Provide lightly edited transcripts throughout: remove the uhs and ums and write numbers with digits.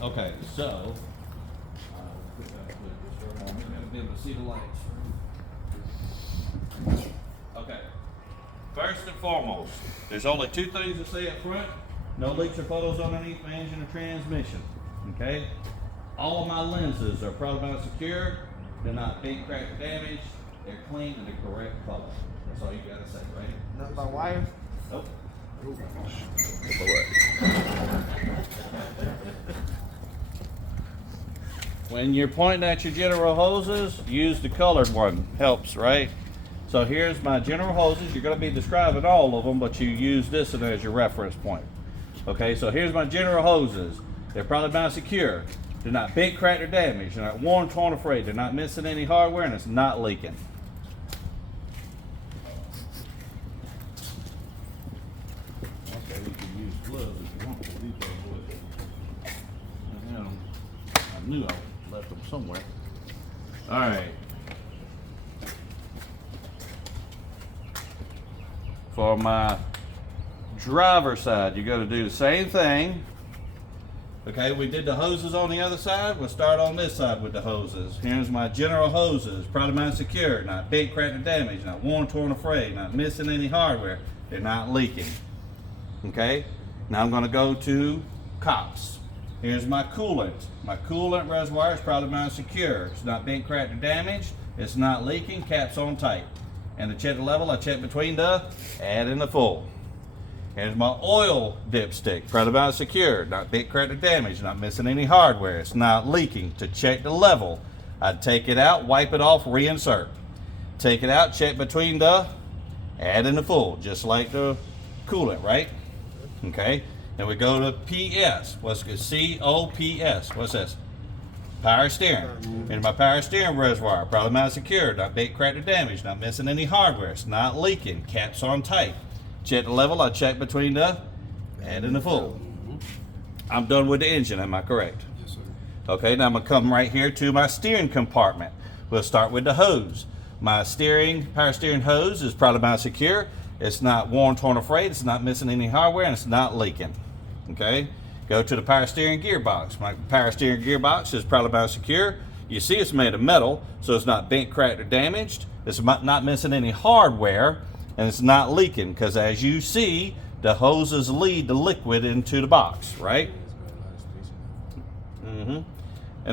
Okay, so I gotta be able to see the lights. Okay. First and foremost, there's only two things to say up front. No leaks or puddles underneath my engine or transmission. Okay? All of my lenses are probably not secure. They're not bent, cracked, or damaged. They're clean and the correct color. That's all you gotta say, right? Not by wire. Nope. When you're pointing at your general hoses, use the colored one. Helps, right? So here's my general hoses. You're going to be describing all of them, but you use this one as your reference point. Okay, so here's my general hoses. They're probably bound secure. They're not bent, cracked, or damaged. They're not worn, torn, or frayed. They're not missing any hardware, and it's not leaking. Okay, you can use gloves if you want to. These are good. I knew I left them somewhere. All right. For my driver's side, you're going to do the same thing. Okay, we did the hoses on the other side. We'll start on this side with the hoses. Here's my general hoses. Product mine secure, not bent, cracked, or damaged, not worn, torn, or frayed, not missing any hardware. They're not leaking. Okay, now I'm going to go to COPS. Here's my coolant. My coolant reservoir is product mine secure. It's not bent, cracked, or damaged. It's not leaking. Caps on tight. And to check the level, I check between the add and the full. Here's my oil dipstick, product mine secure, not bent, cracked, or damaged, not missing any hardware. It's not leaking. To check the level, I take it out, wipe it off, reinsert. Take it out, check between the add and the full, just like the coolant, right? Okay. Then we go to PS. What's good? COPS. What's this? Power steering. In my power steering reservoir, product mine secure, not bent, cracked, or damaged, not missing any hardware. It's not leaking. Caps on tight. Check the level. I check between the add and the full. I'm done with the engine. Am I correct? Yes, sir. Okay. Now I'm gonna come right here to my steering compartment. We'll start with the hose. My power steering hose is product mine secure. It's not worn, torn, or frayed. It's not missing any hardware, and it's not leaking. Okay. Go to the power steering gearbox. My power steering gearbox is product mine secure. You see it's made of metal, so it's not bent, cracked, or damaged. It's not missing any hardware, and it's not leaking, because as you see, the hoses lead the liquid into the box, right? And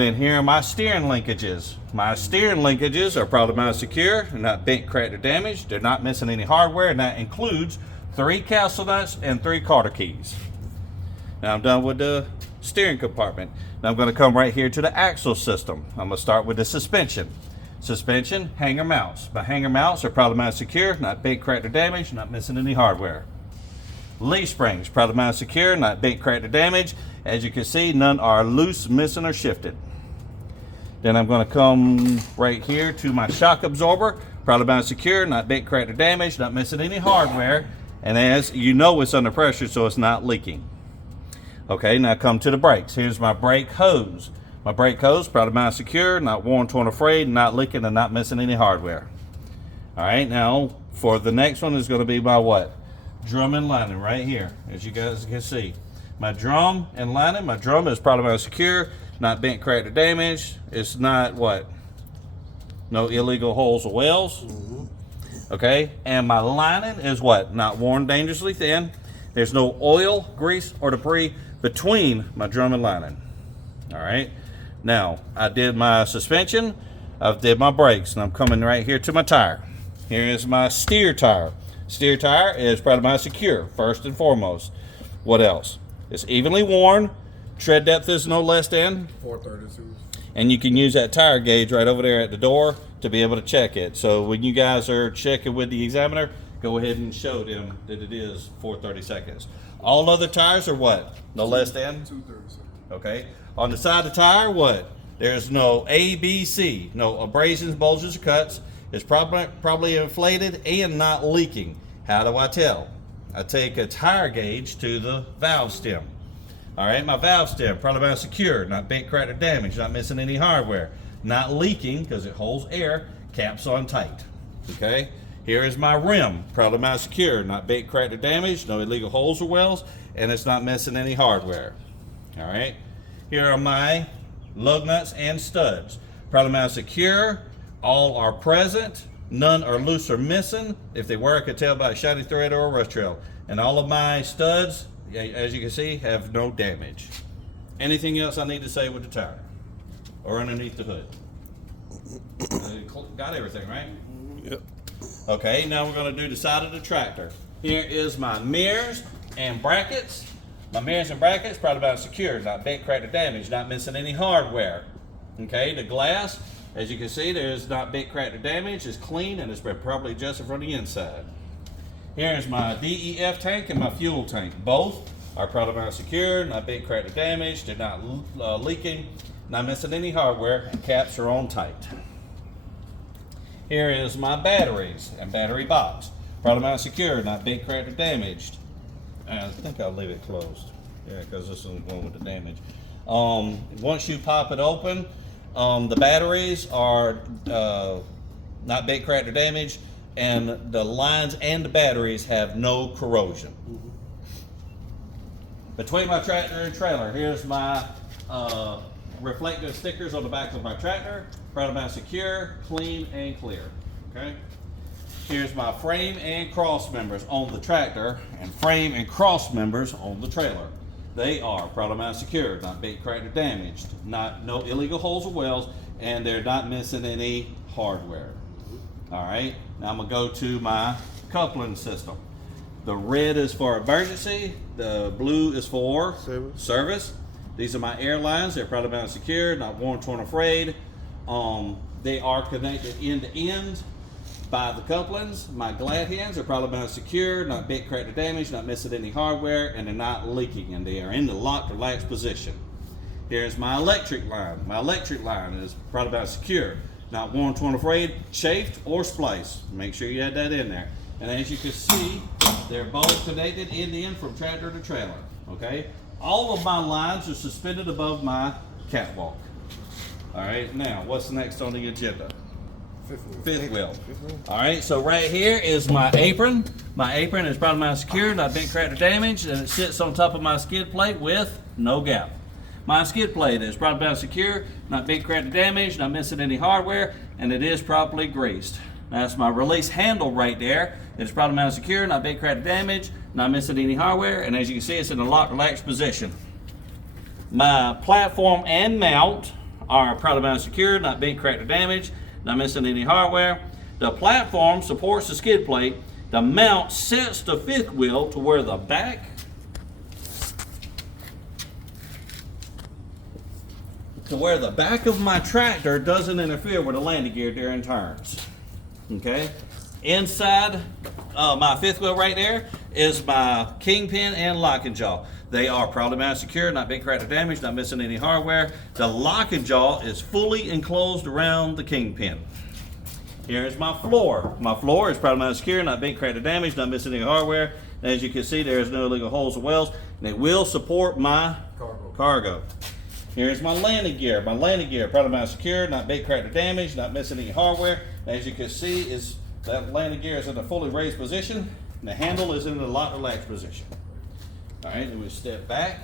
then here are my steering linkages. My steering linkages are product mine secure. They're not bent, cracked, or damaged. They're not missing any hardware, and that includes 3 castle nuts and 3 Carter keys. Now I'm done with the steering compartment. Now I'm going to come right here to the axle system. I'm going to start with the suspension. Suspension, hanger mounts. My hanger mounts are product mine secure, not bent, cracked, or damaged, not missing any hardware. Leaf springs, product mine secure, not bent, cracked, or damaged. As you can see, none are loose, missing, or shifted. Then I'm going to come right here to my shock absorber, product mine secure, not bent, cracked, or damaged, not missing any hardware. And as you know, it's under pressure, so it's not leaking. Okay, now come to the brakes. Here's my brake hose. My brake hose, product mine secure, not worn, torn, or frayed, not leaking, and not missing any hardware. All right, now for the next one is going to be my what? Drum and lining right here, as you guys can see. My drum and lining, my drum is product mine secure, not bent, cracked, or damaged. It's not what? No illegal holes or wells. Okay, and my lining is what? Not worn dangerously thin. There's no oil, grease, or debris between my drum and lining. All right, now I did my suspension, I did my brakes, and I'm coming right here to my tire. Here is my steer tire. Steer tire is product mine secure, first and foremost. What else? It's evenly worn. Tread depth is no less than 432. and you can use that tire gauge right over there at the door to be able to check it. So when you guys are checking with the examiner, go ahead and show them that it is 430 seconds. All other tires are what? No less than? 230. Okay. On the side of the tire, what? There's no A, B, C. No abrasions, bulges, or cuts. It's probably inflated and not leaking. How do I tell? I take a tire gauge to the valve stem. All right, my valve stem, product mine secure, not bent, cracked, or damaged, not missing any hardware, not leaking because it holds air, caps on tight. Okay, here is my rim, product mine secure, not bent, cracked, or damaged, no illegal holes or wells, and it's not missing any hardware. All right, Here are my lug nuts and studs. Proudly mounted secure. All are present. None are loose or missing. If they were, I could tell by a shiny thread or a rust trail. And all of my studs, as you can see, have no damage. Anything else I need to say with the tire or underneath the hood? Got everything, right? Yep. Okay, now we're going to do the side of the tractor. Here is my mirrors and brackets. My mirrors and brackets, proudly mounted secure, not bent, cracked, or damaged, not missing any hardware. Okay, the glass, as you can see, there's not bent, cracked, or damaged. It's clean and it's been properly adjusted from the inside. Here is my DEF tank and my fuel tank. Both are proudly mounted secure, not bent, cracked, or damaged. They're not leaking, not missing any hardware, and caps are on tight. Here is my batteries and battery box. Proudly mounted secure, not bent, cracked, or damaged. I think I'll leave it closed. Yeah, because this is one with the damage. Once you pop it open, the batteries are not bent, cracked, or damaged, and the lines and the batteries have no corrosion. Between my tractor and trailer, here's my reflective stickers on the back of my tractor. Proudly mounted secure, clean, and clear. Okay. Here's my frame and cross members on the tractor and frame and cross members on the trailer. They are proudly mounted secure, not bent, cracked, or damaged, no illegal holes or welds, and they're not missing any hardware. All right, now I'm gonna go to my coupling system. The red is for emergency, the blue is for service. These are my air lines. They're proudly mounted secure, not worn, torn, or frayed. They are connected end to end by the couplings. My glad hands are proudly mounted secure, not bent, cracked, or damaged, not missing any hardware, and they're not leaking, and they are in the locked or latch position. Here's my electric line. My electric line is proudly mounted secure, not worn, torn, or frayed, chafed, or spliced. Make sure you add that in there. And as you can see, they're both connected end to end from tractor to trailer. Okay? All of my lines are suspended above my catwalk. All right, now what's next on the agenda? Fifth wheel. All right, so right here is my apron. My apron is proudly mounted secure, not bent, cracked, or damaged, and it sits on top of my skid plate with no gap. My skid plate is proudly mounted secure, not bent, cracked, or damaged, not missing any hardware, and it is properly greased. That's my release handle right there. It's proudly mounted secure, not bent, cracked, or damaged, not missing any hardware, and as you can see, it's in a locked, relaxed position. My platform and mount are proudly mounted secure, not bent, cracked, or damaged, not missing any hardware. The platform supports the skid plate. The mount sets the fifth wheel to where the back of my tractor doesn't interfere with the landing gear during turns. Okay? Inside my fifth wheel right there is my kingpin and locking jaw. They are proudly mounted secure, not bent, cracked, or damaged, not missing any hardware. The locking jaw is fully enclosed around the kingpin. Here is my floor. My floor is proudly mounted secure, not bent, cracked, or damaged, not missing any hardware. As you can see, there is no illegal holes or welds, and it will support my cargo. Here's my landing gear. My landing gear, proudly mounted secure, not bent, cracked, or damaged, not missing any hardware. As you can see, that landing gear is in a fully raised position, and the handle is in the locked relaxed position. All right, then we step back.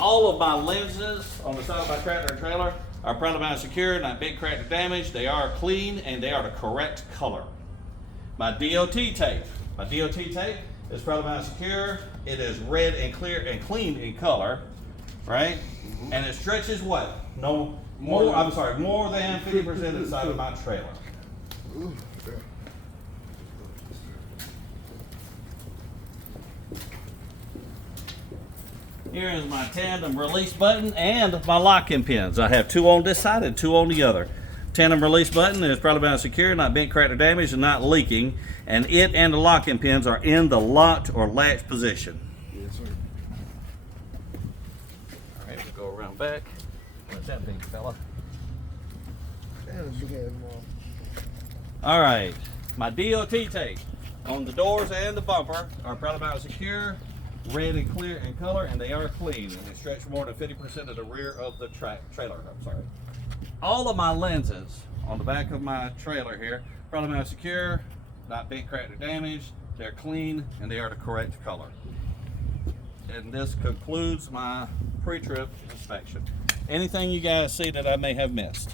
All of my lenses on the side of my tractor and trailer are proudly mounted secure, not bent, cracked, or damaged. They are clean and they are the correct color. My DOT tape. My DOT tape is proudly mounted secure. It is red and clear and clean in color, right? And it stretches what? More than 50% of the side of my trailer. Here is my tandem release button and my locking pins. I have two on this side and two on the other. Tandem release button is proudly mounted secure, not bent, cracked, or damaged, and not leaking. And it and the locking pins are in the locked or latched position. Yes, sir. All right, we'll go around back. What's that big fella? All right, my DOT tape on the doors and the bumper are proudly mounted secure, red and clear in color, and they are clean, and they stretch more than 50% of the rear of the trailer. All of my lenses on the back of my trailer here, proudly mounted secure, not bent, cracked, or damaged. They're clean, and they are the correct color. and this concludes my pre-trip inspection. Anything you guys see that I may have missed?